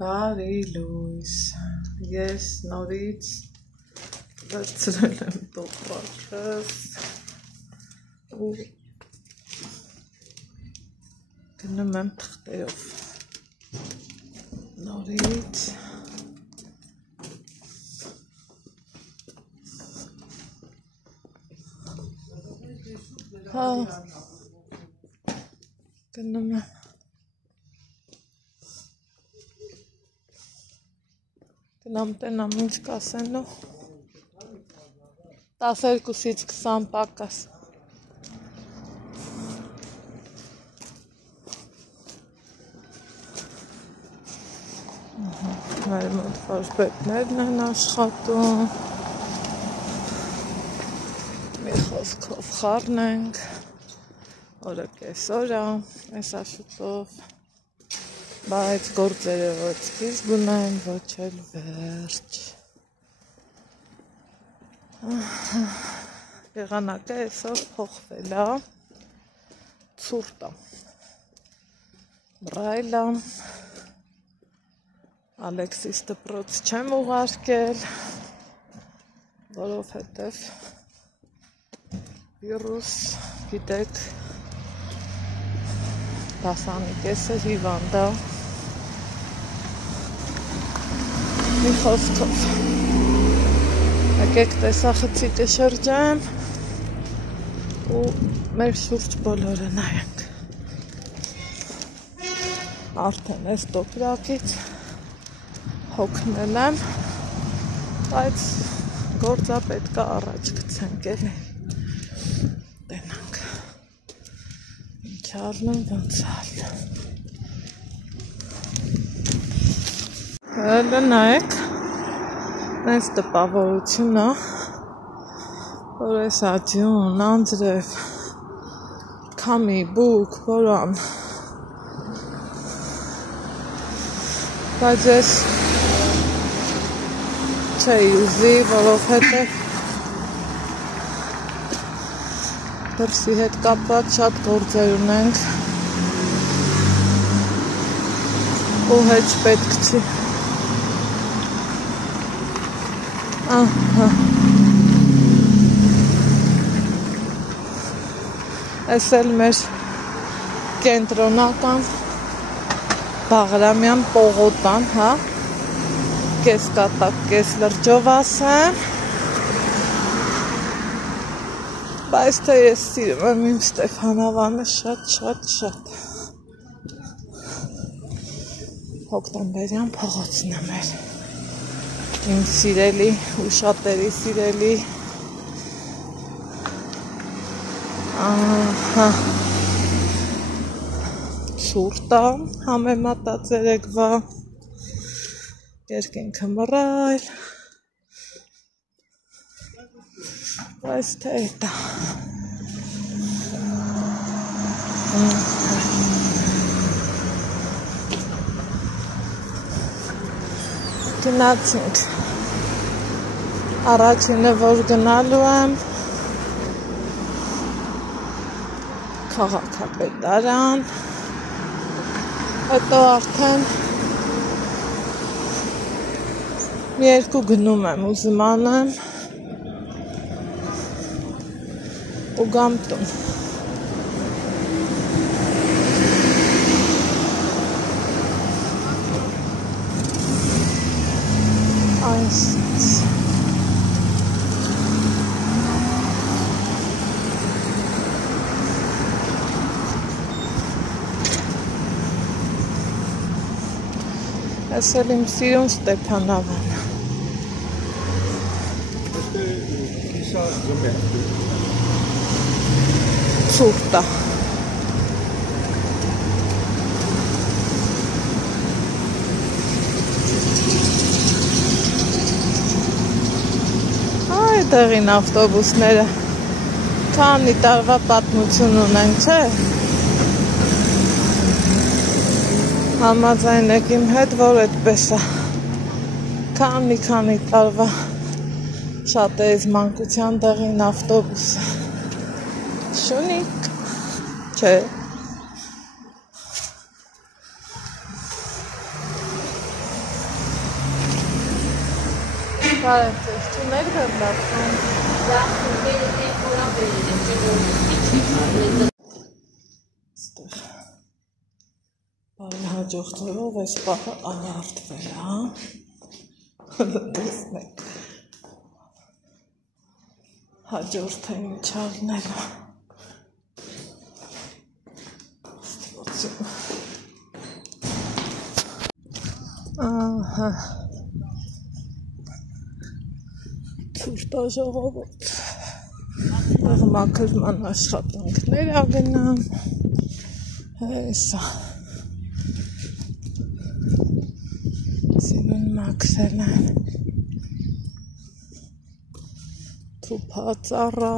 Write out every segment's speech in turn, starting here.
Բարի լույս, ես նորից վերցրել եմ տոպրակս ու գնում եմ թղթերով նորից գնում եմ Տնամ ինչ կասեն ու 12-ից 20 պակաս մեր մոտ վարպետներն են աշխատում մի խոսքով խառնենք օրը կեսօր այս աշուտով բայց գործերը ոչ սկիզբ ունեն, ոչ էլ վերջ։ Եղանակը այսօր փոխվել է, ցուրտ է, բռայլ է, Ալեքսիս դպրոց չեմ ուղարկել, որովհետև վիրուս, գիտեք, դասանիկեսը հիվանդ է, մի խոսքով, եկեք տեսախցիկը շրջեմ ու մեր շուրջ բոլորը նայենք, արդեն այս տոպրակից հոգնել եմ, բայց գործա պետք է առաջ գցենք էլի, տենանք, ինչ առնում ոնց ալ Հələ նայեք, այս տպավորություն է, որ այս ադյուն, անձրև, քամի, բուկ, բորան, բայց ես չէի ուզի, որովհետև դրսի հետ կապված շատ գործեր ունենք ու հեչ պետք չի Այս էլ մեր կենտրոնական Բաղրամյան պողոտան, կես կատակ, կես լրջով ասեմ, բայց թե ես սիրում եմ իմ Ստեփանավանը շատ հոկտեմբերյան փողոցն է մեր իմ սիրելի ու շատերի սիրելի ցուրտ է համեմատած երեկվա երկինքը մռայլ բայց թե դա գնացինք առաջինը որ գնալու եմ քաղաքապետարան հետո արդեն մի երկու գնում եմ ուզում անեմ ու գամ տուն Այս էլ իմ սիրուն Ստեփանավանը ցուրտ է Այդտեղին ավտոբուսները քանի տարվա պատմություն ունեն, չէ Համաձայնեք իմ հետ, որ այդպես է քանի տարվա շատ էս մանկության տեղին ավտոբուսը շունիկ չէ Բարև չուներ գնդացում։ Ստեղ բարի հաջողներով այս պահը ավարտվել, հա։ Տեսնեք։ Հաջորդը ինչ արնելու։ Ահա։ Ցուրտաժողովոց։ Այդտեղ մաքրման աշխատանքներ ագնամ։ Հեսա։ Սիրուն մաքրել են։ Թուփածառա։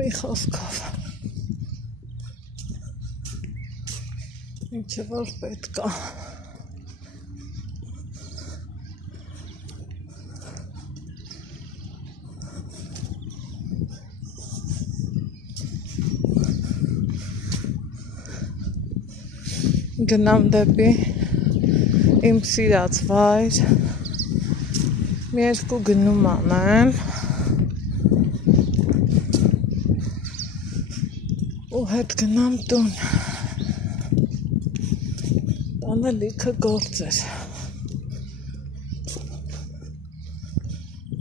Մի խոսքով։ Ինչը որ պետք է։ Գնամ դեպի իմ սիրած վայր, մի երկու գնում անեմ ու հետ գնամ տուն, տանը լիքը գործ էր,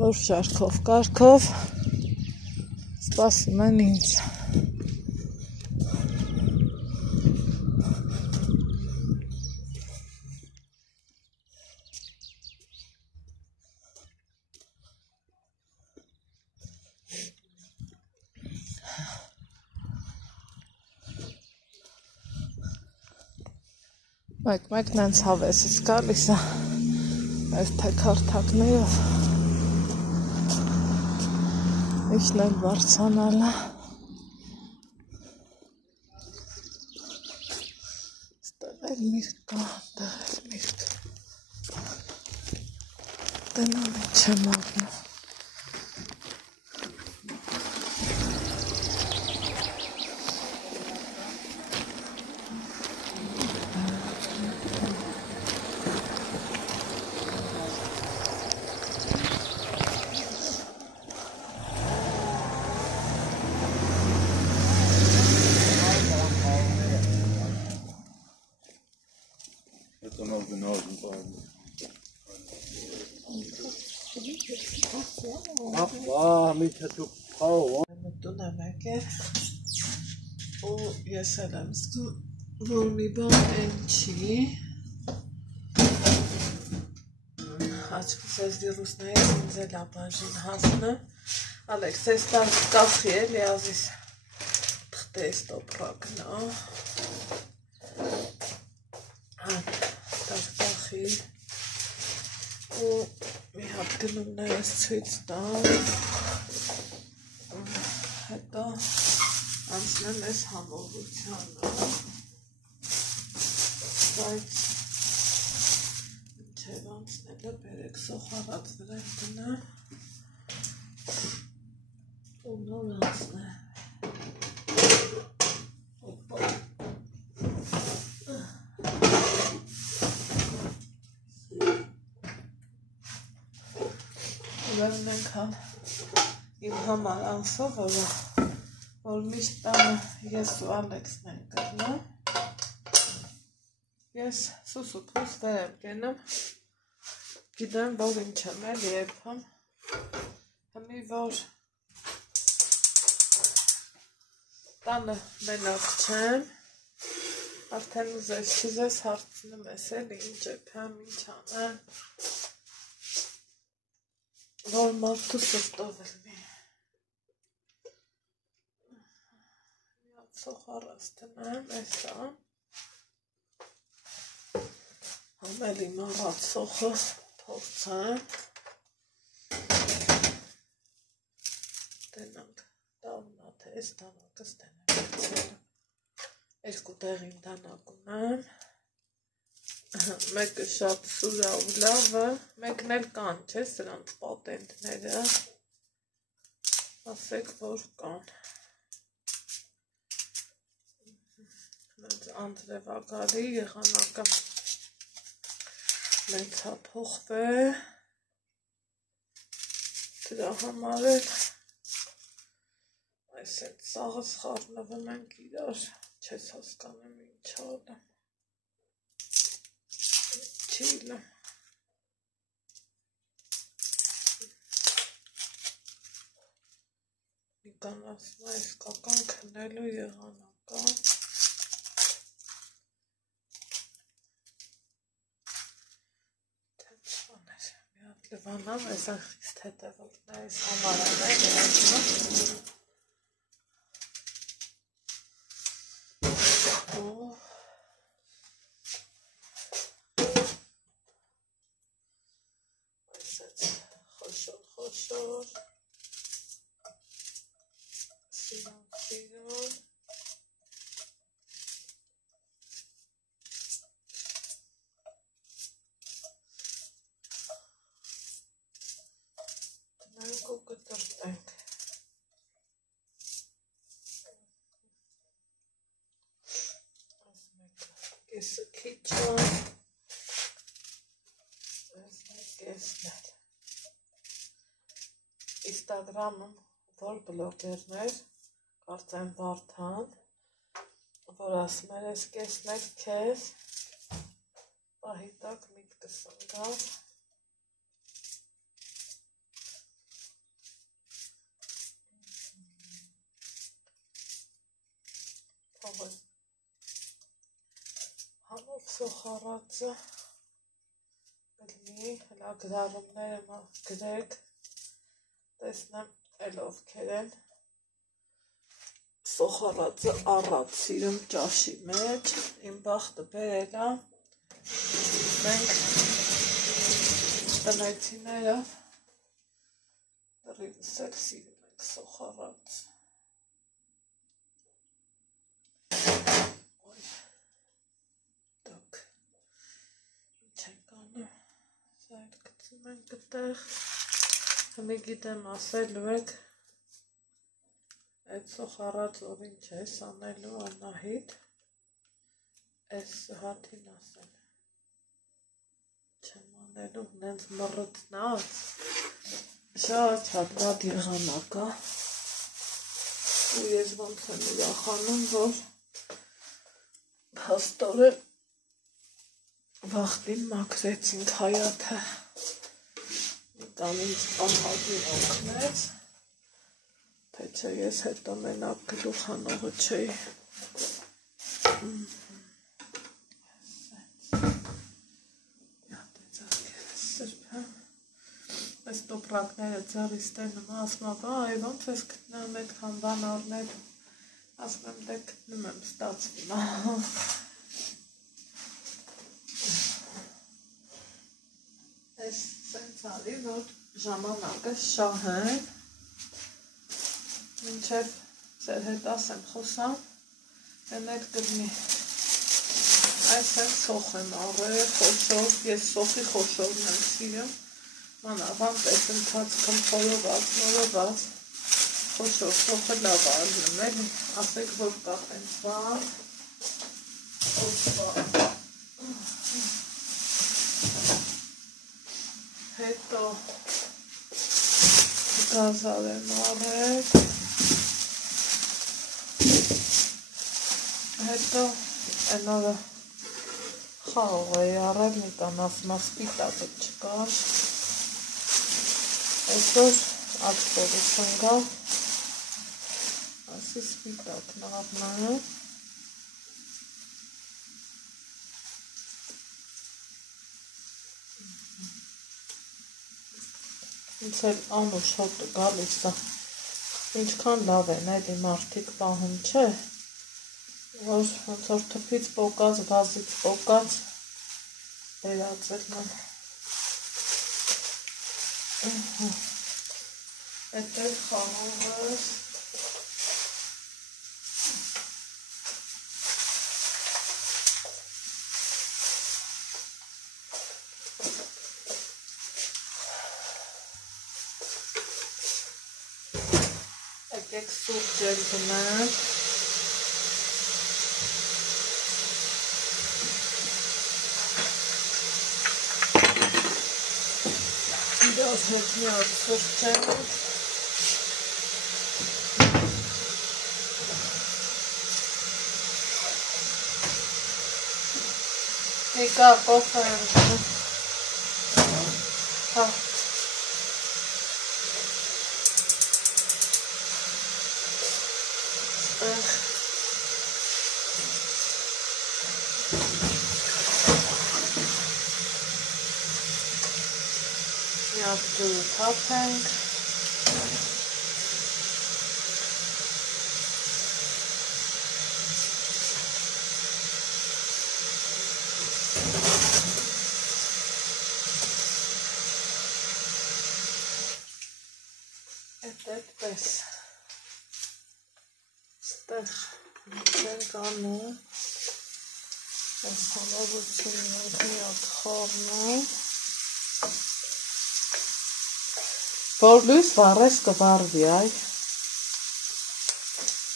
որ շարքով կարգով սպասում են ինձ։ Մեկ-մեկն հենց հավեսից գալիս է, այս թեքարթակներով, իջն էլ բարձանալ է, ստեղ էլ միրգ կա, տեղ էլ միրգ, տնամ ինչ եմ աղնում, Տուն եմ եկել ու ես էլ եմ զգում, որ մի բան են չի աչքս ես վիրուսներից ինձ էլ ապաժին հասնը Ալեքս, ես տար կախի էլի ազիս թղտես տոպրակնա տար կախի ու մի հատ գնումներ ես ցույց տամ հետո անցնեմ ես համողությանը, բայց ինչև անցնելը բերեք սոխարած վրա տնը ու նոր անցնե ուրեմն ենքան իմ համար անսովորը որ միշտ տանը ես ու Ալեքսն են կրնում, ես սուսուփուս վեր եմ գնում, գիտեմ, որ ինչ եմ էլ երբում, հմի որ տանը մենակ չեմ, արդեն ուզես չուզես հարցնում ես էլ ինչ եփեմ, ինչ անեմ, որ մարդու սրտով էլ մի սոխարած տնեմ, էսա համել իմ առած սոխը փորձեմ տնանք դավնատ է, ես դանակս տնեմ երկու տեղին դանակ ունեմ մեկը շատ սուրա ու լավը մեկն էլ կան, չէ սրանց պատենտները ասեք, որ կան Անձրևակալի եղանակը մեծ հափոխվ է դրա համար էլ այս այդ սաղը սխառնվում ենք իրար, չես հասկանում ինչ ալեմ, չիլեմ, Նիկան ասում այս կական քնելու եղանակա, Լվանամ, այս խիստ հետևողն է, այս համարան է, խոշոր, սիրուն, տնենք ու կտրտենք, կեսը քիչ է, կեսներ, Instagram-ում որ բլոգերներ, կարծեմ Վարդան, որ ասում էր ես կեսներ քեզ, պահի տակ միտքս ընկավ, Համով սոխարածը լի, հլա գրառումները գրեք, տեսնեմ էլ ովքեր են սոխարածը առած սիրում ճաշի մեջ, իմ բախտը բերել է, մենք տնեցիները դրիվս էլ սիրում ենք սոխարած, Գցում ենք այդտեղ, հմի գիտեմ ասելու եք, այդ սոխարած ով ինչ ես անելու Անահիտ, այս հատին ասել, չեմ անելու, նենց մռտնած, շատ հատ եղանակա, ու ես ոնց եմ ուրախանում, որ հաստորեն վախտին մաքրեցինք Հայաթը, Նիկան ինձ ահագին օգնեց, թե չէ ես հետո մենակ գլուխ հանողը չէի, այս տոպրակները ձեռիս տենում, ասում այ ոնց ես գտնում այդքան բան առնել, ասում եմ դե գտնում եմ ստացվում, Այս սենց ալի, որ ժամանակը շահեն, մինչև ձեր հետ ասեմ խոսամ, էնետ կրնի, այս են սոխ եմ առել, խոշոր, ես սոխի խոշորն եմ սիրում, մանավանդ այս ընթացքում խորոված, նորոված, խոշոր սոխը լավ արժում էլի, ասեք որ կա հենց բան, հետո գազալ եմ արել, հետո այն օրը խաղող էի առել, Նիկան ասում սպիտակը չկար, այսօր ակտորություն գա, ասի սպիտակն առնանը, ինձ էլ անուշ հոտը գալիս է, ինչքան լավ են էլի մարդիկ պահում չէ, որ ոնց որ թփից պոկած, գազից պոկած վերածել են, էդ էլ խաղողս, եկեք սուրճ ջել գնանք, դա հետ մի հատ սրճենք։ Եկա կոֆե եմ գնում։ Հա։ Ջուրը թափենք։ Այդպես։ Ստեղ ենք անում։ Այս համավությունն մի հատ խառնում։ Որ լույս վառես կվառվի, այ։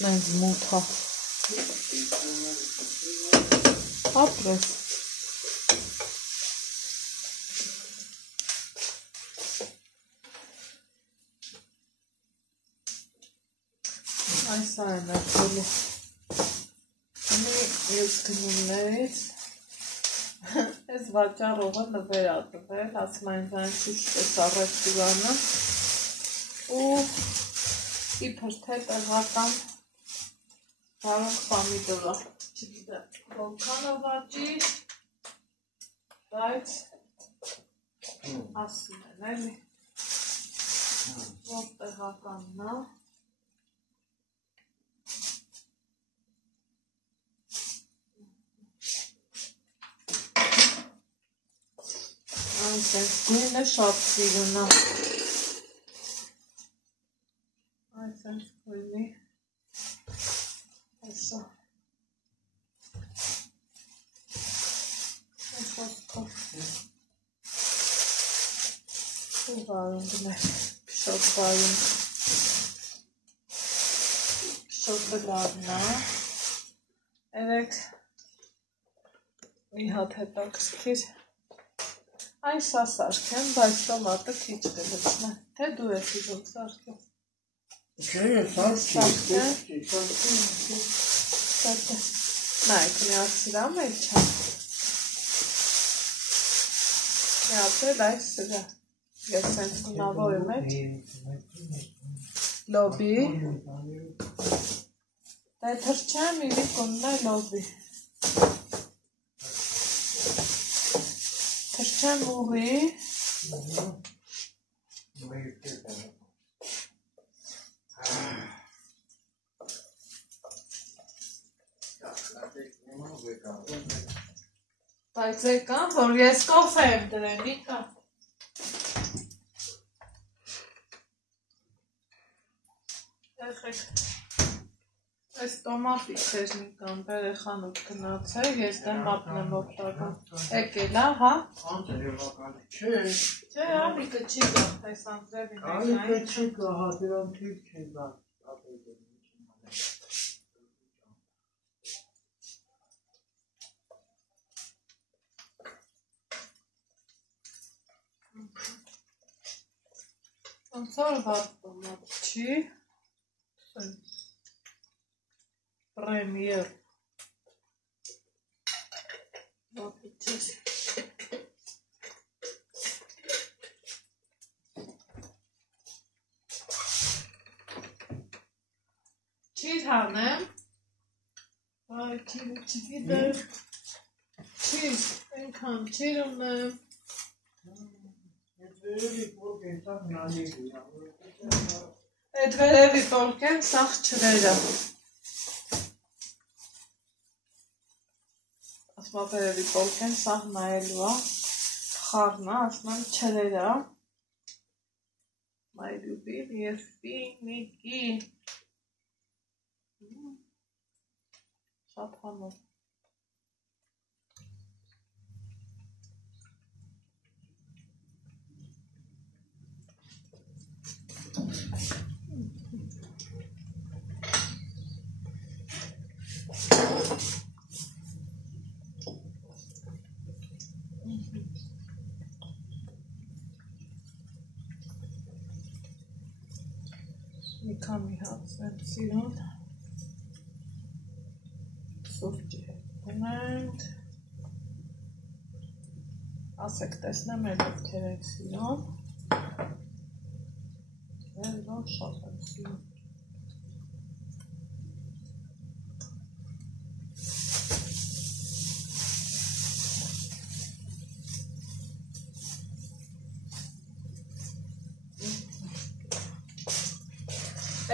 Նենց մութա։ Ապրես։ Այս այն է խոլի։ Ես գնումներից։ Ես վաճառողը նվեր ատվել, ասում այն զանցից պես առեստուրանը։ Ու իբր թե տեղական բարող պամիդորա, չգիտեմ, որքանը վաճիր, բայց ասում են, էլի, որ տեղականն է, այս ենք գույնը շատ սիրուն է, այս ենք գույնի, այսա, այսով ու վարունգն է, պիշոտ վարունգ, պիշոտը լավն է, երեք մի հատ հետաքրքիր, այս ասարքեմ, բայց տոմատը քիչ կլցնեմ, թե դու ես իզում սարքեմ։ Չէ, սարքի, նայք, միացրամ էլ չա։ Միացել այս սրա, ես սենց կունավոր եմ էջ, լոբի, դե թրչեմ իրի կունն է լոբի, թրչեմ ուղի, բայց եկան, որ ես կոֆե եմ դրել, իկա։ Եղեք, այս տոմատի խեժնիկան բերեխանուտ գնացել, ես դեմ ապնեմ օգտական, եկել է, հա։ Չէ, Ալիկը չի գա, այս անձրևին Ալիկը չի գա, հա, դրան թիվ չի գա, Անցար վատ տոմատ չի, պրեմիեր, վատը չես, չիր հանեմ, այ չգիտեմ, չիր, ենքան չիր ունեմ, Այդ վերևի պոլկեն սաղ չրերը, ասմա վերևի պոլկեն սաղ նայելու է, խարնա, ասման չրերը, մայրուբին և պինիկի, շատ հանով, մի քանի հատ եմ սիրուն սուրճի հետ ունենք, ասեք տեսնեմ էլ ովքեր եք սիրուն, էլ որ շատ եմ սիրուն։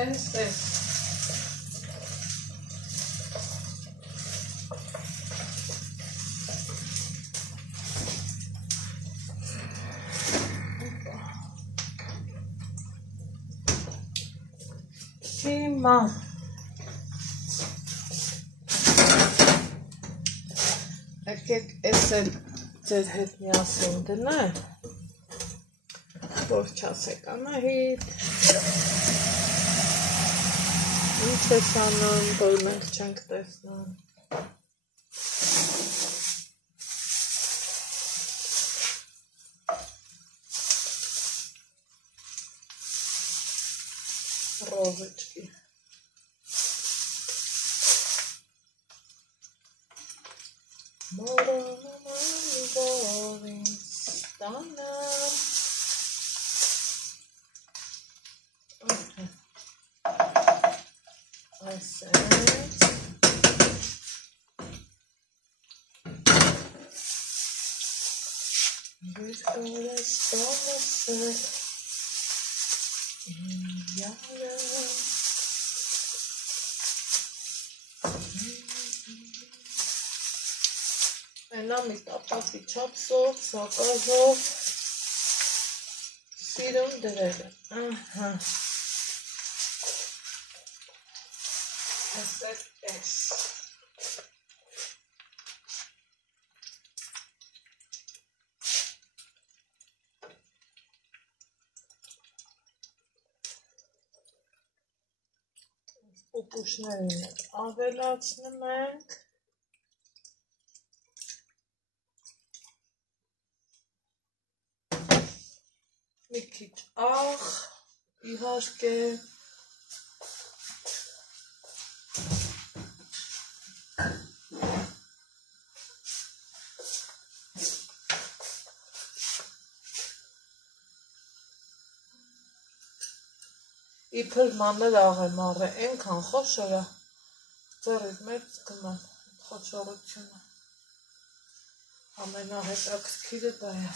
Էս հիմա եկեք էս էլ ձեր հետ միասին դնեմ, որ չասեք Անահիտ, ինչ ես անում, որ մենք չենք տեսնում։ Розочки. I said this Այնամի տապացի չապսով, սակազով, սիրում դրերը, ահա, ասեր էս, պուպուշներին ավելացնում ենք, մի քիչ աղ, իհարկե, իբր մանր աղ եմ առել, ենքան խոշորա, ձեռիդ մեծ կման, խոշորությունը, ամենահետաքրքիրը դա է։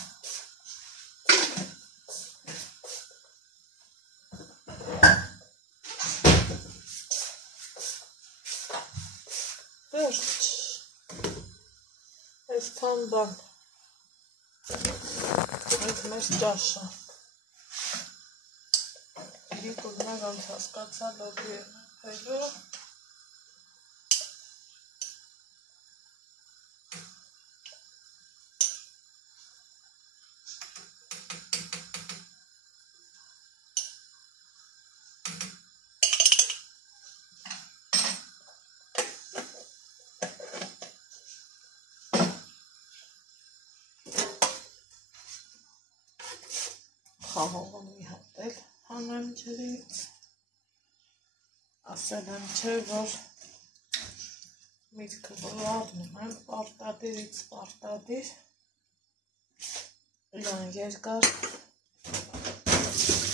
Վերջ, այսքան բան, այդ մեր ճաշը, դիկուրներ ոնց հասկացա լոբի եմ հելու, խաղողը մի հատ էլ հանեմ ջրից, ասել եմ չէ, որ միտքը որ առնում եմ պարտադիրից պարտադիր, իրան երկար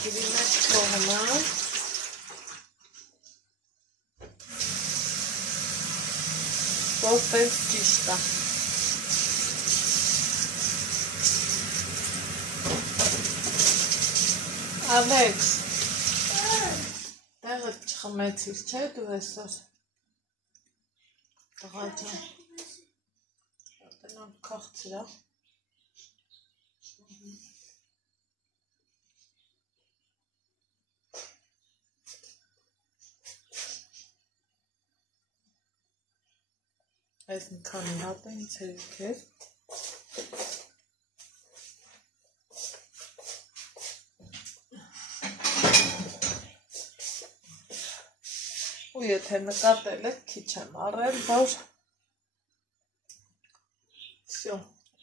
գրի մեջ թողում եմ, որ պես ճիշտ է։ Ալեքս, տեղը չխմեցիր, չէ դու այսօր, տղա ջան, տնան կաղցրա, այս մի քանի հատ է ինձ հերիք էր, ու եթե նկատել եք, քիչ եմ առել, որ վсё,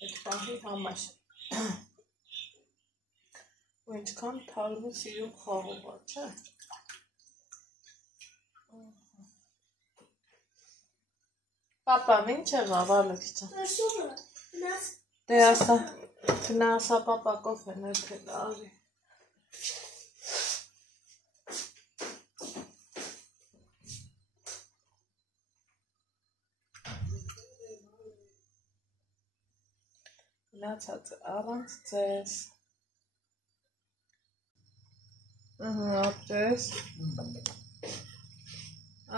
այդ պահի համար ու ինչքան թարմ ու սիրուն խաղողա, չէ։ Պապան ինչ եղավ Ալեքսան։ Դե ասա, գնա պապա կոֆեն էթել արի։ Գնացած առանց ձեզ։ Ապրես։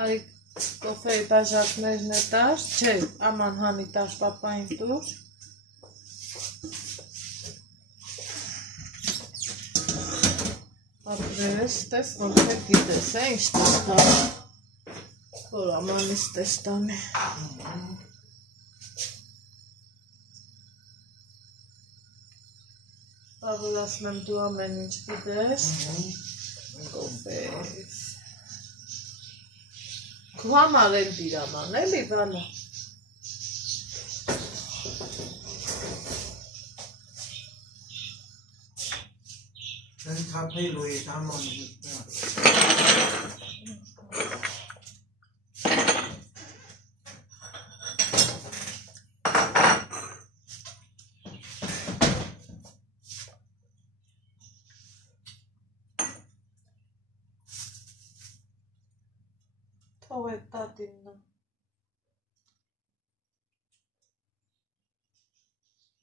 Արի կոֆեի բաժակներն է տար, չէ, աման հանի տար պապային տուր։ Ապրես, տես, որ թե գիտես, ինչ տստան, որ ամանից տստան է։ Բավոր ասում եմ դու ամեն ինչ գիտես, կոֆեից։ Քո համար էլ դիրանան, էլի բալա։ Sen kapıyla tamam. Թող է տատիննա։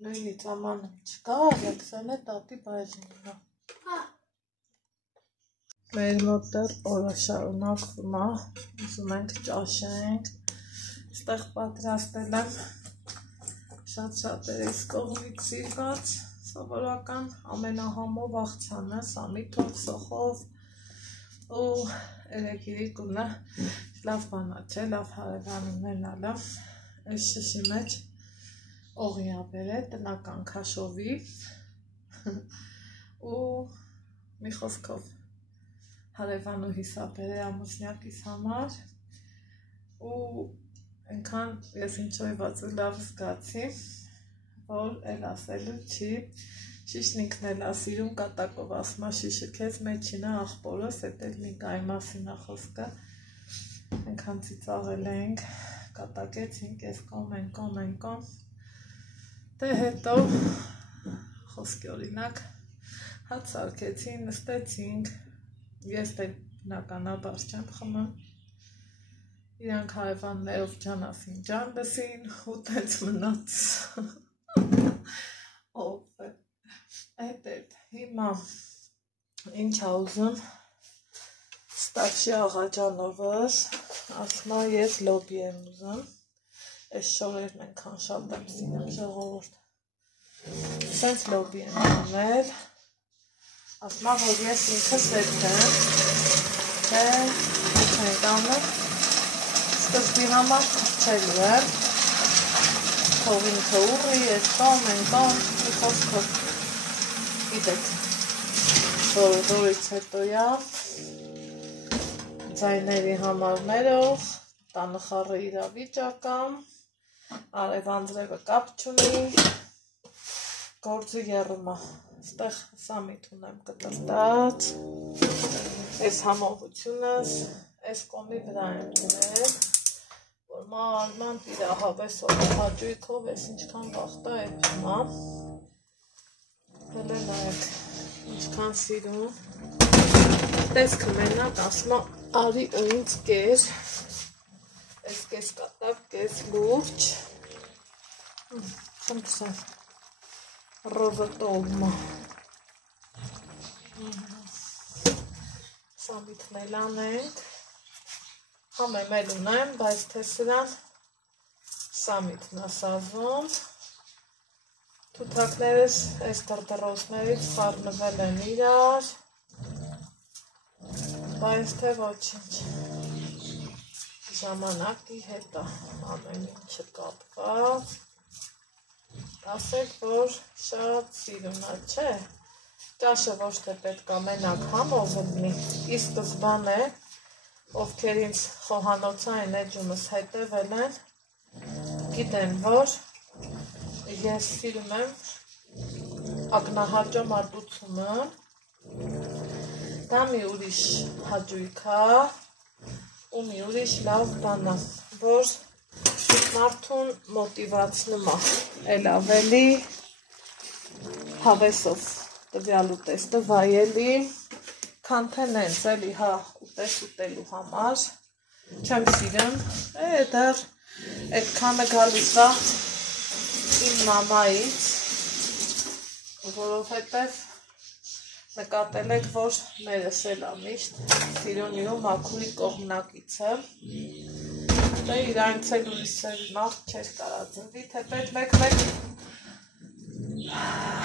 Նույնից ամանը չկա, Ալեքսան է տատի բայժիննա։ Մեր մոտ դեռ օրը շարունակվում է, ուզում ենք ճաշենք, ստեղ պատրաստել եմ շատ երես կողմից սիրված, սովորական ամենահամով աղցանը, սամիթով, սոխով ու երեքիրի կունը լավ բանա չէ, լավ հարևանումներն ալա, այս շշի մեջ օղի աբեր է, տնական քաշովի ու մի խոսքով հարևանուհիս աբեր է ամուսնյակիս համար ու ենքան ես ինչոյված ու լավ զգացի, որ էլ ասելու չի, շիշն ինքն էլ ասիրում կատակով ասմա շիշը կեզ մեջինը աղպորս, էտ էլ նիկայի մասին ախոսկը, ենքան ծիծաղել ենք, կատակեցինք, ես կոմ, դե հետո խոսքի օրինակ հաց սարքեցին, նստեցինք, ես դե բնականաբար չեմ խմում, իրանք հարևաններով ջանասին լսին ու տենց մնաց, ով է, էտ, հիմա ինչ ուզում, ստավշի աղաջանովս, ասմա ես լոբի եմ ուզում, այս շորերն ենքան շատ եմ սիրեմ ժողովորդ, սենց լոբի եմ անել, ասմա, որ ես ինքս հետեմ, թե ենք անում, սկզբի համար խրչելու եմ, թող ինքը ուղի, ես կոմ, մի խոսքով, գիտեք, որից հետոյա, ձայների համարներով, տանխառը իրավիճակամ, արև անձրևը կապ չունի, գործը եռումա, ստեղ սամիթ ունեմ կտրտած, ես համողությունս, ես կոմի վրա եմ դրել, որ ման տիրահավեսով հաճույքով ես ինչքան բախտա է չմա, հել է նայեք, ինչքան սիրում, տեսքը մենակ ասմա արի ու ինձ կեր, ես կես կատակ, կես լուրջ, խնդրեմ, ռոզոտողմա, սամիթն էլ անենք, համեմ էլ ունեմ, բայց թե սրան սամիթն ասազում, թութակներս այս դրդրոսներից խարնվել են իրար, բայց թե ոչինչ, ժամանակի հետա ամեն ինչը կապված, ասեք, որ շատ սիրունա չէ, ճաշը ոչ թե պետք ամենակ համով լնի, ի սկզբանե, ովքեր ինձ խոհանոցային էջումս հետևել են, գիտեն, որ ես սիրում եմ ակնահաճո մատուցումը, դա մի ուրիշ հաճույք է ու մի ուրիշ լավ բան է, որ մարդուն մոտիվացնում է էլ ավելի հավեսով տվյալ ուտեստը վայելի, քան թե նենց էլի հա ուտես ուտելու համար, չեմ սիրում, դեռ այդքանը գալիս է իմ մամայից, որովհետև նկատել եք, որ մերս էլ է միշտ Սիրունիու մաքուրի կողմնակից է, դե իրանց էլ ուրիշ մարդ չէր կարա ծնվի, թեպետ մեկ-մեկ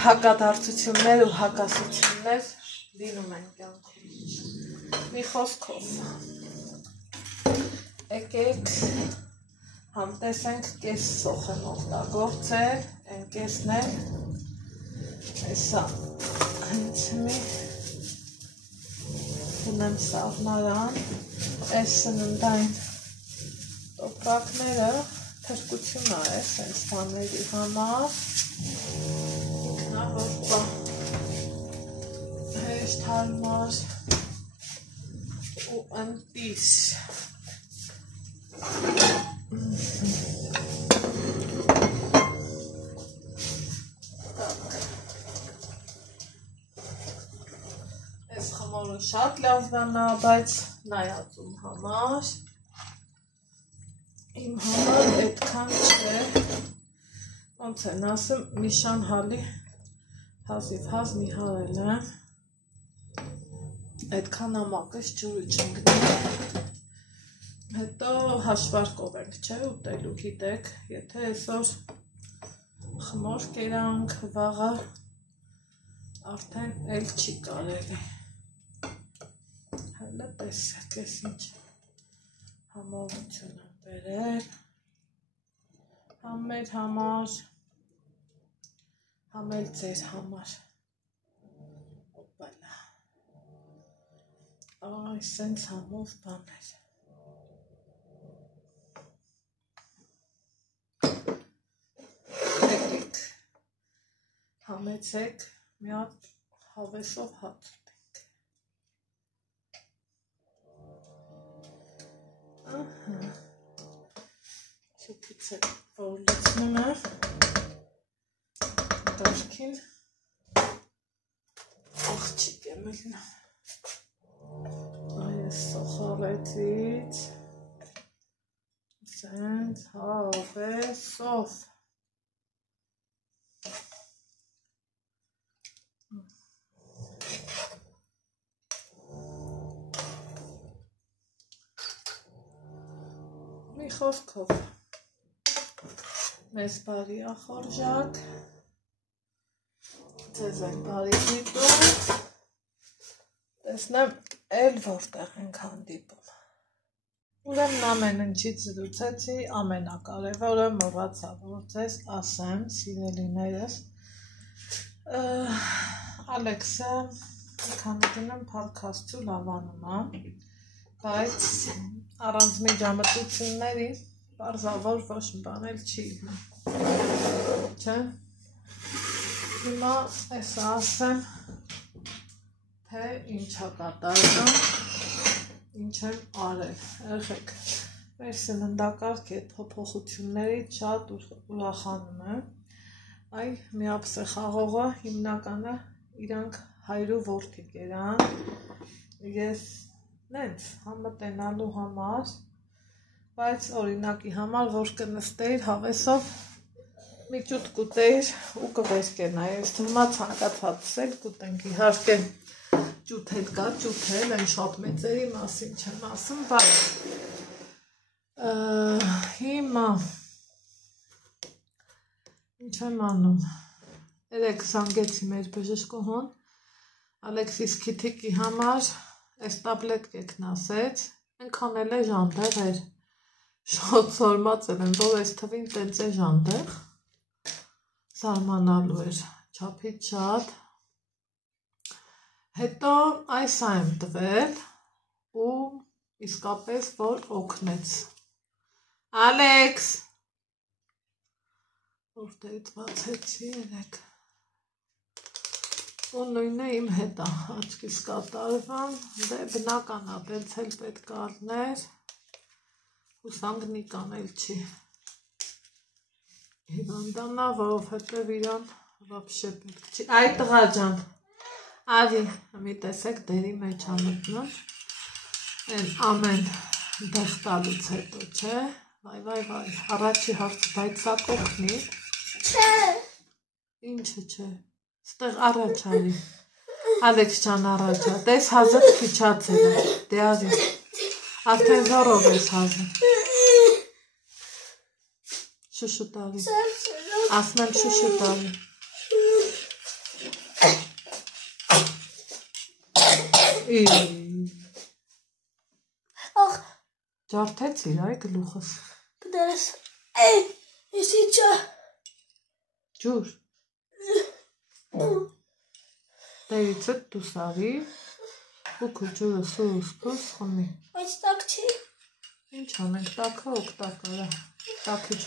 հակադարձություններ ու հակասություններ լինում են կյանքում։ Մի խոսքով եկեք համտեսենք կես սոխ եմ օգտագործել, այն կեսն էլ հեսա հենց մի ունեմ սաղմարան, այս սննդային տոպրակները թրկություն է սենց բաների համար, ինքնավորվա հեշտ հարմար ու ընտիս։ Այս խմորը շատ լավ բանա, բայց նայածում համար իմ համար այդքան չէ, ոնց են ասում, մի շան հալի հազիվ հազ մի հարել եմ, այդքան ամակս ջուրը չընգնի, հետո հաշվարկով ենք, չէ, ուտելու գիտեք, եթե այսօր խմոր կերանք, վաղը արդեն էլ չի կարելի, հելը տեսեք, ես ինչ համողություն եմ բերել, համ մեր համար, համ էլ ձեր համար, օպալա, այ սենց համով բաներ, եկեք, համեցեք, մի հատ հավեսով հաց ուտենք, շուտից է, որ լցնում է, դարքին աղջիկ եմ ելնում, այս սոխավետից, սենց հավեսով, մի խոսքով, մեզ բարի ախորժակ, ձեզ են բարի դիտում, տեսնեմ էլ որտեղ ենք հանդիպում, ուրեմն ամեն ինչից զրուցեցի, ամենակարևորը մոռացա, որ ձեզ ասեմ, սիրելիներս, Ալեքսը քանի դնում փարքաստու լավանում է, բայց առանց միջամտությունների պարզավոր ոչ մի բան էլ չի լինում, չէ, հիմա ես ասեմ, թե ինչա կատարվում, ինչ եմ արել, երեխեք, մեր սննդակարգ է փոփոխություններից շատ ուրախանում եմ, այ միապսե խաղողը հիմնականը իրանք հայրու որդիկ երան, ես նենց համտենալու համար, բայց օրինակի համար, որ կնստեիր հավեսով մի ճուտ կուտեիր ու կվերկեր նայես, թվմա ցանկացածս էլ կուտենք, իհարկե ճուտ հետ կա, ճուտել, այն շատ մեծերի մասին չեմ ասում, բայց հիմա ինչ եմ անում, երեկ զանգեցի մեր բժշկուհուն, Ալեքսիս քիթիկի համար այս տաբլետկեքն ասեց, այնքան էլ է ժանդեղ էր, շատ զարմացել եմ, որ այս թվին տենց է ժանդեղ, զարմանալու էր, չափից շատ, հետո այսա եմ տվել ու իսկապես որ օգնեց, Ալեքս, որտեղից բացեցի երեկ, ու նույնը իմ հետ է, աչքիս կատարվում, դե բնական ապեցել պետք ալներ, հուսանգնի կանել չի, հիվանդանա, որովհետև իրան вообще պետք չի։ Այ տղա ջան, արի, մի տեսեք դերի մեջ ամտնում, են ամեն դեղ տալուց հետո, չէ, վայ, առաջի հարցը, բայց սա կողնի, Չէ, ինչը չէ, ստեղ առաջ արի, Ալեքս ջան առաջա, տես հազդ քիչացել է, դե արի, արդեն զորով ես հազը, շուշու տալի, ասնեմ շուշու տալի, ախ, ջարդեցիր այ գլուխս, կդերես, ես իչա, ջուր, դերիցդ դուս արի, ու քո ջուրը սուս խմի, բայց տակ չի, ինչ անենք, տակը օգտակար է, տակիչ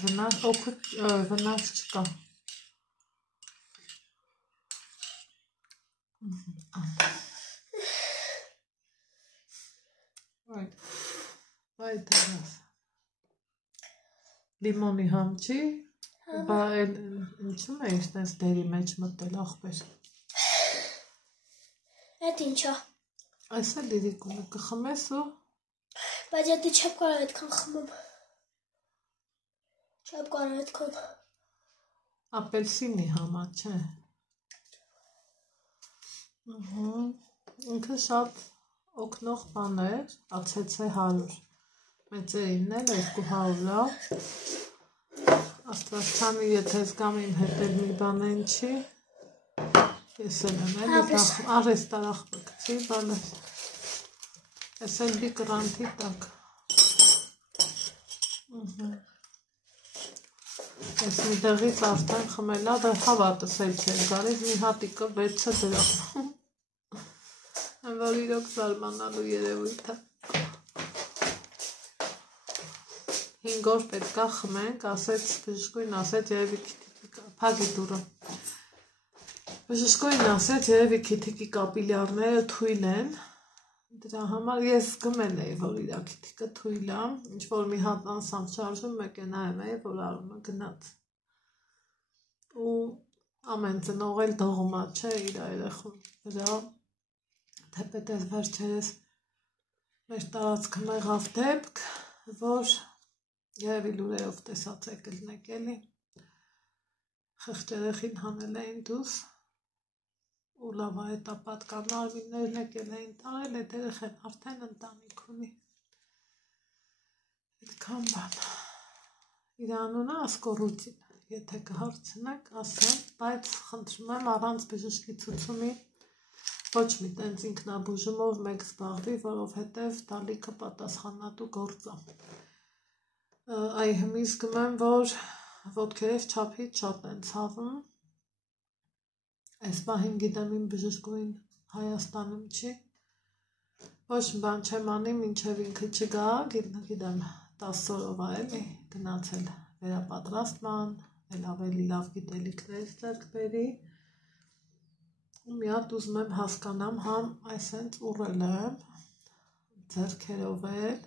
վնաս չկա, վայ դրաս, լիմոնի համ չի, բա ինչում է իստենց դերի մեջ մտել աղբեր, այդ ինչա, այս է լիրիկումը կխմես ու, բայց ետի չեմ կարող այդքան խմում, չեմ կարող այդքան, ապելսինի համա չէ, ինքը շատ օգնող բան էր, ացեցե 100, մեծերինն էլ 200, աստված չանի, եթե զգամ իմ հետ էլ մի բան են չի, ես էլ եմ էլ, արես տարախ բկցի, բալես, ես էլ դի կրանթի տակ, ես մի դեղից արդեն խմելա, դա հավատս էլ չեր գարից, մի հատիկը 6 դրամ, որ իրոք զարմանալու երևույթ է, 5 օր պետքա խմենք, ասեց բժշկույն, ասեց երևի փագի դուրը, բժշկույն ասեց երևի քիթիկի կապիլյարները թույլ են, դրա համար ես գմել էի, որ իրա քիթիկը թույլ է, ինչ-որ մի հատ անսամ շարժում մեկ է նայում էի, որ արումը գնաց, ու ամեն ծնող էլ դողումա չէ իրա երեխուն վրա, թեպետ ես վերջերես մեր տարածքում եղավ դեպք, որ երևի լուրերով տեսած եք լնեք էլի, խեղճ երեխին հանել էին դուս, ու լավա հետա պատկան արմիններն եկել էին տարել, էդ երեխեն արդեն ընտանիք ունի, այդքան բան, իր անունը Ասկորուտին, եթե կհարցնեք ասեմ, բայց խնդրում եմ առանց բժշկի ցուցումի, ոչ մի տենց ինքնաբուժումով մեկ զբաղվի, որովհետև դա լիքը պատասխանատու գործ է, այ հիմի զգում եմ, որ ոտքերև չափից շատ են ցավում, այս պահին գիտեմ իմ բժշկուհին Հայաստանում չի, ոչ մի բան չեմ անի, մինչև ինքը չգա, գիտեմ 10 օրով է էլի, գնացել վերապատրաստման, էլ ավելի լավ գիտելիքներ ձեռք բերի, ու մի հատ ուզում եմ հասկանամ, համ այսենց ուռել եմ, ձեռքերով էլ,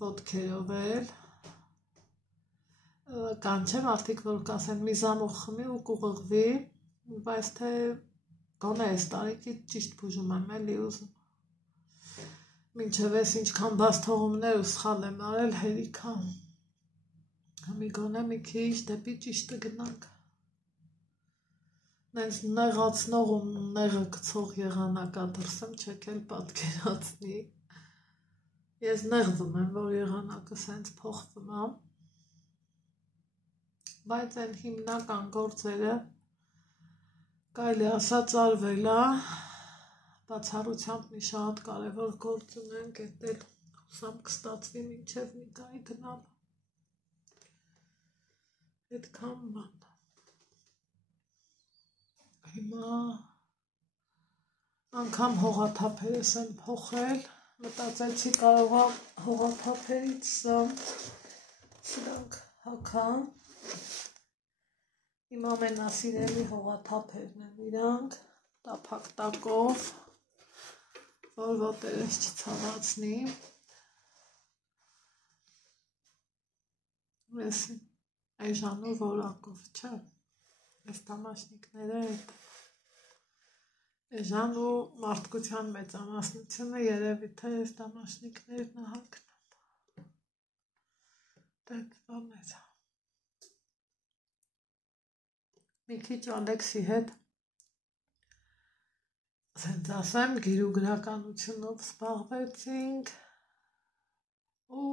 ոտքերով էլ, կանչեմ արդիկ, որ կասեն մի զամուղ խմի ու կուղղվի, բայց թե գոնե այս տարիքից ճիշտ բուժում եմ էլի ուզում, մինչև ես ինչքան բաց թողումներ ու սխալ եմ արել հերիքա, մի գոնե մի քիչ դեպի ճիշտը գնանք, նենց նեղացնող ու նեղը գցող եղանակա դրսեմ չեք էլ պատկերացնի, ես նեղվում եմ, որ եղանակը սենց փոխվում է, բայց այն հիմնական գործերը կարելի ասած արվել է, բացառությամբ մի շատ կարևոր գործ ունենք, էդ էլ հուսամ կստացվի մինչև Նիկայի գնալ, այդքան բան, հիմա անգամ հողաթափերս եմ փոխել, մտածեցի կարող եմ հողաթափերից սրանք հագամ, իմ ամենասիրելի հողաթափերն են իրանք, տափակ տակով, որ ոտերս չցավացնի, Այս ժանու որակով չէ, այս տամաշնիկները հետ ժանու մարդկության մեծամասնությունը երևի թե այս տամաշնիկներն հագնում դեպ բաներ մի քիչ Ալեքսի հետ սենց ասեմ գիրուգրականությունով զբաղվեցինք ու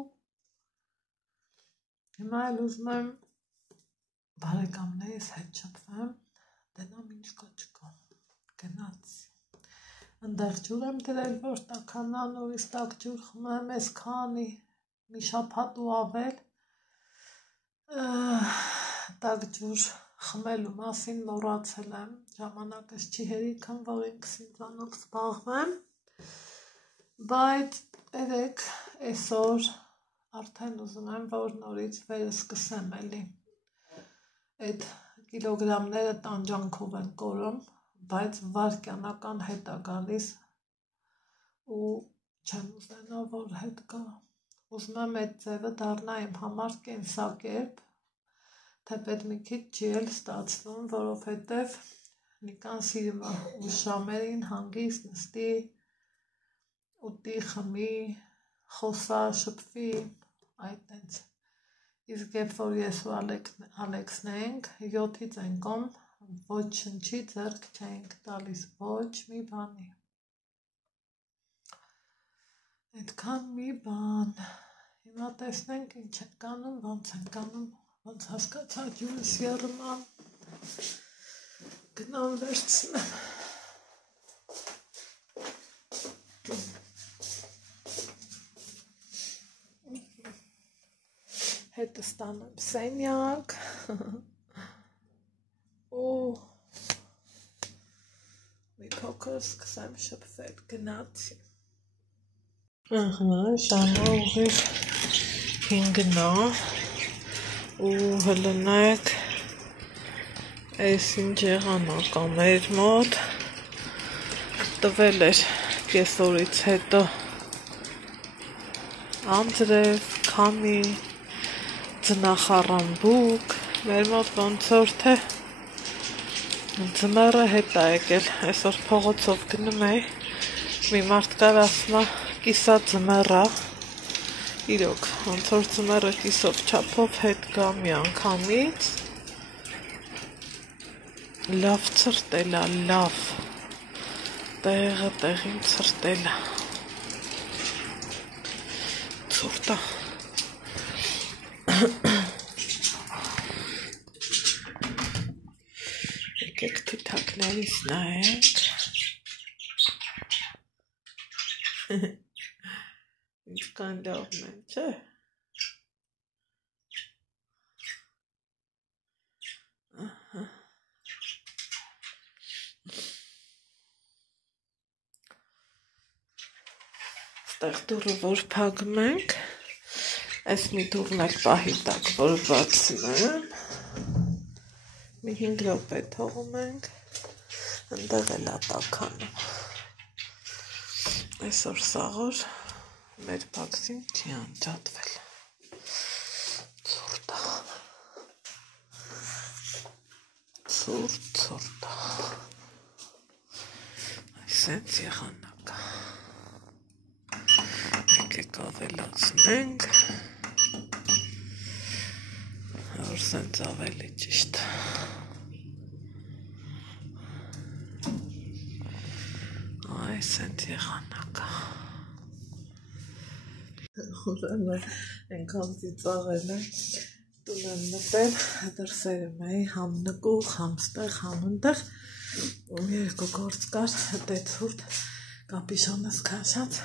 հիմա էլ ուզում եմ բարեկամներիս հետ շփվեմ, դենամ ինչ կա չկա, գնացի, ընդեղ ջուր եմ դրել, որ տաքանան ու իս տակ ջուր խմեմ ես քանի, մի շաբաթ ու ավել, տակ ջուր խմելու մասին մոռացել եմ, ժամանակս չի հերիքն, որ ինքս ինձանով զբաղվեմ, բայց երեք այսօր արդեն ուզում եմ, որ նորից վերսկսեմ էլի, այդ կիլոգրամները տանջանքով են կորում, բայց վարկյանական հետ է գալիս ու չեմ ուզենա, որ հետ գա, ուզում եմ այդ ձևը դառնա իմ համար կենսակերպ, թեպետ մի քիչ չի էլ ստացվում, որովհետև նիկան սիրում է ու շամերին հանգիստ նստի, ուտի, խմի, խոսա, շփվի, այդ տենց, իսկ երբ որ ես ու Ալեքսն ենք, 7-ից ենկոմ, ոչ շնչի ձեռք չենք տալիս, ոչ մի բանի, այդքան մի բան, հիմա տեսնենք ինչ են կանում, ոնց են կանում, ոնց հասկացա ջուրս եռման, գնամ վերցնեմ, հետը ստանեմ սենյակ ու մի փոքր սկսեմ շփվել, գնացի ժամը ուղիղ 5-ն է ու հլնեք այս ինչ եղանա կամեր մոտ տվել էր կեսօրից հետո անձրև, քամի, ձնախառամբուկ, մեր մոտ ոնց որ թե ձմեռը հետ է եկել, այսօր փողոցով գնում էի, մի մարդ կար ասում է կիսա ձմեռա, իրոք, ոնց որ ձմեռը կիսով չափով հետ գա մի անգամից, լավ ցրտել է, լավ, տեղը տեղին ցրտել է, ցուրտ է, եկեք թութակներիս նայենք, ինչքան լավն են, չէ, ստեղ դուրը որ փակում ենք, այս մի դուրն էլ պահի տակ, որ բացնեմ, մի 5 րոպե թողում ենք, ընդեղ էլ ատականում, այսօր սաղոր մեր բաքսին չի անջատվել, ցուրտ է, ցուրտ է, այսենց եղանակ է, եկեք ավելացնենք, որ սենց ավելի ճիշտ այս սենց եղանակ ուրեմն ենքան ծիծաղել է տուն եմ մտել դրսերում էի համ նկուղ, համ ստեղ, համ ընդեղ երկու գործ կար դե ցուրտ կապիշոնս քաշած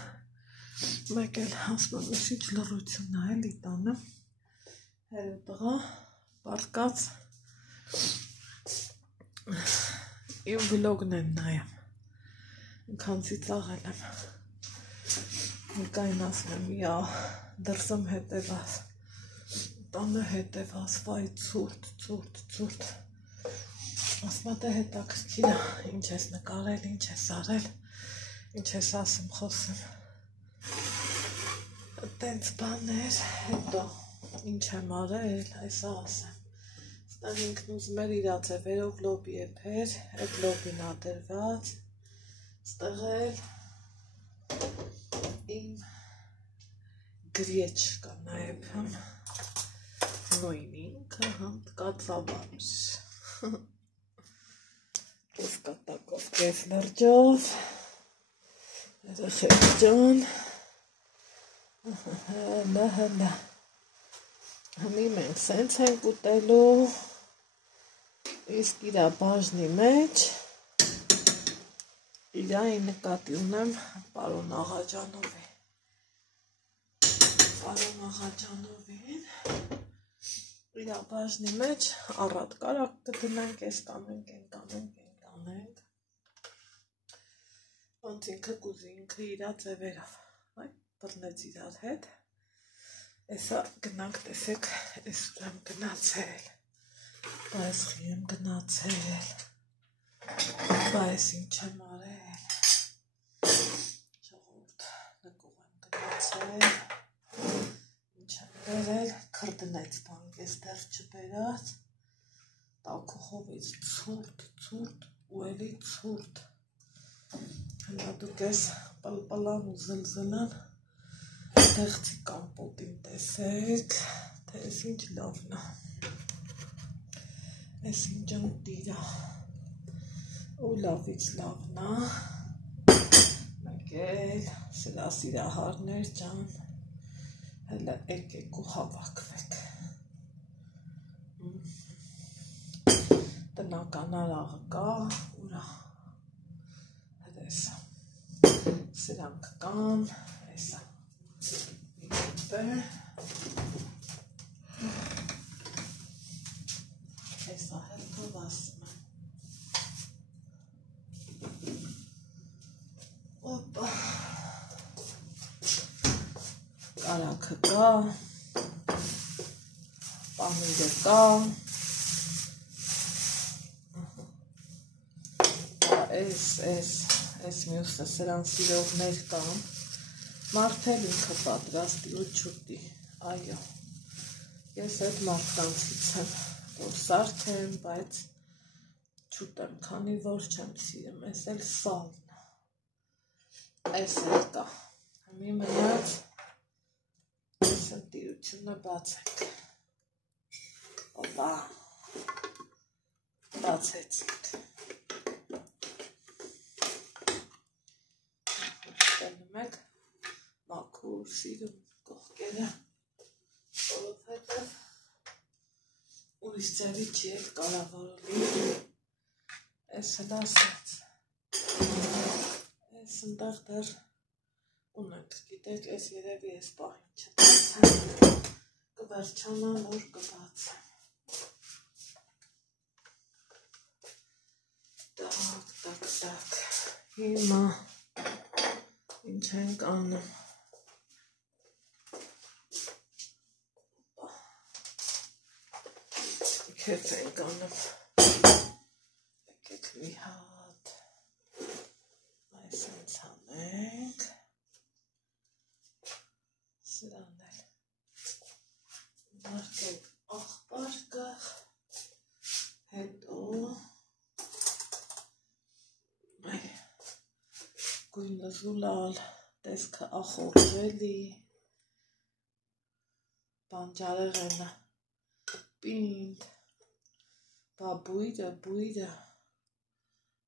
մեկ էլ ասում եմ ինչ լռություն է էլի տանը Հետո տղա պարկած իմ վլոգն են նայում ինքան ծիծաղել եմ Նիկային ասում եմ յա դրսում հետևաս տանը հետևաս վայ ցուրտ ասում է հետաքրքիր է ինչ ես նկարել ինչ ես արել ինչ ես ասում խոսում տենց բաներ հետո ինչ եմ արել, այսա ասեմ, Ստեղ ինքն ուզում էր իրա ձևերով լոբի եփեր, այդ լոբին ադրված, ստեղ էլ իմ գրիեչկա նայեփեմ, նույն ինքը հանդկացավարս, կես կատակով, կես լրջով, երեխեք ջան, հլա, Հմի մենք սենց ենք ուտելու, իսկ իրա բաժնի մեջ, իրայի նկատի ունեմ պարոն Աղաջանովին, իրա բաժնի մեջ առատ կարակ կդնենք, ես կանենք, ոնց ինքը կուզի, ինքը իրա ձևերով, բռնեց իրար հետ, Էսա գնանք տեսեք, ես ուր եմ գնացել, բայց խի եմ գնացել, բայց ինչ եմ արել, ժողովուրդ նկող եմ գնացել, ինչ եմ բերել, քրդնեց բանք ես դեռ չբերած, տաքուխովից ցուրտ ու էլի ցուրտ, հնա դուք ես պլպլան ու զլզլան, Դեղցի կամպոտին տեսեք, թե ես ինչ լավն է, ես ինչ ընտիրա, ու լավից լավն է, մեկ էլ սիրահարներ ջան, հելա եկեք ու հավաքվեք, տնական արաղը կա, ուրա, հրեսա, սրանք կան, էսա, Էսա հետով ասում եմ, օպա, կարաքը կա, պանիրը կա, այս մյուսը սրան սիրողներ կան, մարդել ինքը պատրաստի ու չուտի, այո, ես այդ մարդկանցից եմ, որ սարդեմ, բայց չուտեմ, քանի որ չեմ սիրում, ես էլ սալն, ես էլ կա, հմի մնաց, ես ընտիրությունը բացենք, օպա, բացեցինք, տենում եք, մաքուր սիրում կողքերը, որովհետև ուրիշ ձևի չի էլ կարավորելի, ես հլասեց, ես ընդեղ դեր ունենք, գիտեք, ես երևի ես պահին չբացեմ, կվերջանան, որ կբացեմ, տակ, հիմա, ինչ ենք անում, քեթ ենք անում, եկեք մի հատ, այս ինձ հանենք, սրան էլ, մարդել աղբար կաղ, հետո, գույնը զուլալ, տեսքը ախորժելի, բանջարեղենը, պինդ, բա բույրը,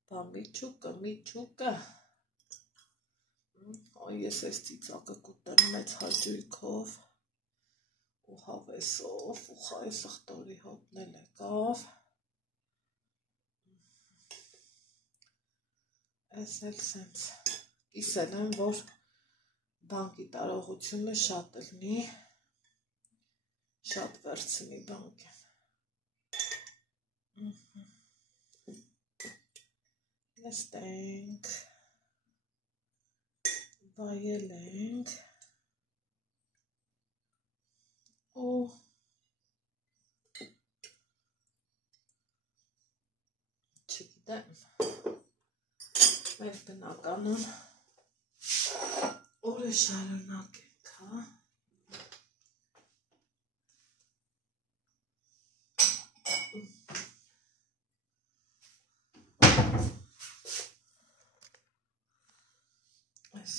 բա միչուկը, ես ես ծիծակը կուտեմ մեծ հաճույքով, ու հավեսով, ու խայ սխտորի հոտնել եկավ, ես էլ սենց, կիսել եմ, որ բանկի տարողությունը շատ լնի, շատ վերցնի բանկեն, նստենք, վայելենք, ու չգիտեմ, մեր բնականon օրը շարունակենք, հա,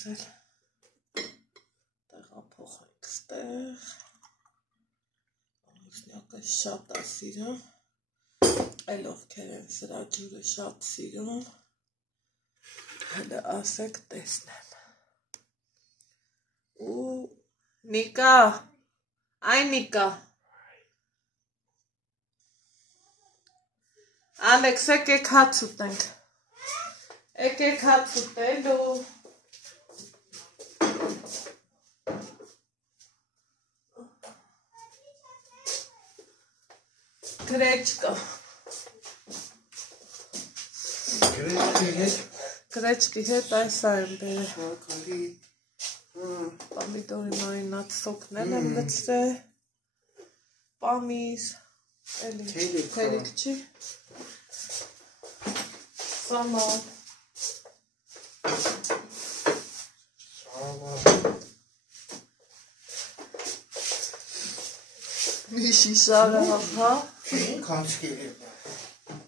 ասել տեղափոխենք ստեղ ամուսնյակը շատ է սիրում այլ ովքեր են սրա ջուրը շատ սիրում հələ ասեք տեսնեմ ու Նիկա այ Նիկա Ալեքս եկեք հաց ուտենք եկեք հաց ուտելու Գրեչկա Գրեչկի հետ այսա եմ բերել Պամիդորի մարինատ սոկնել եմ լցրել Պամիր էլի թերիք չի Սամար Մի շիշարավ, հա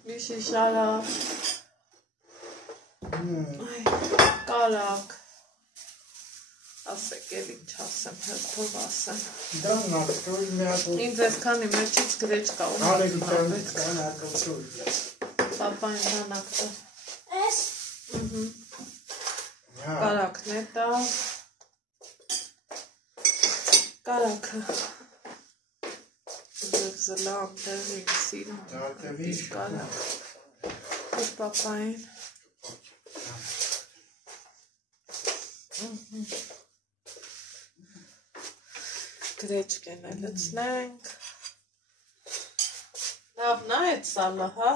Մի շիշարավ Կարակ Ասեք էլ ինչ ասեմ, հերթով ասեմ Ինձ այսքանի մեջից գրեչկա Պապային դանակտը Ես Կարակն է դա Կարակը Զլամ տեղին սիրում Կարակ Ու պապային Գրեչկեն է լցնենք Լավն է այդ սալը, հա?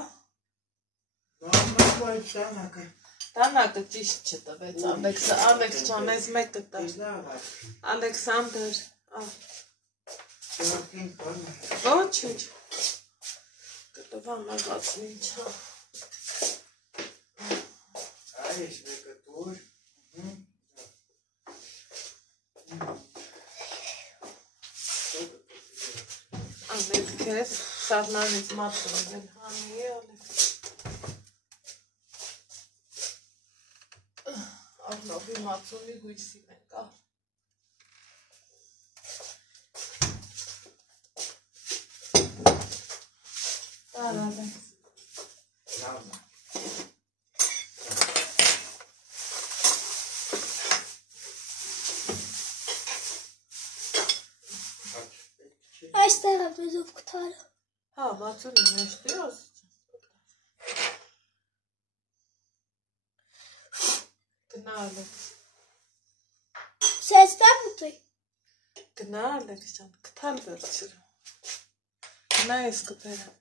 Դանակը ճիշտ չտվեց Ալեքսը, Ալեքս ճան ես մեկը տար Ալեքսանդր Ոչ ինչ Կտվա մագացն ինչ հա Այս մեկը տուր Անես քեզ սառնանից մատնում են հանի Ալեքս Արնովի մածունի հույսին ենք ար Տար Ալեքս Այստեղ է մեզով կթարը Հա, մածունի մեջտի ասիչ Գնա Ալեքս Սենց տար ուտի Գնա Ալեքս ճան, կթալ վերցրու Գնա ես կբերեմ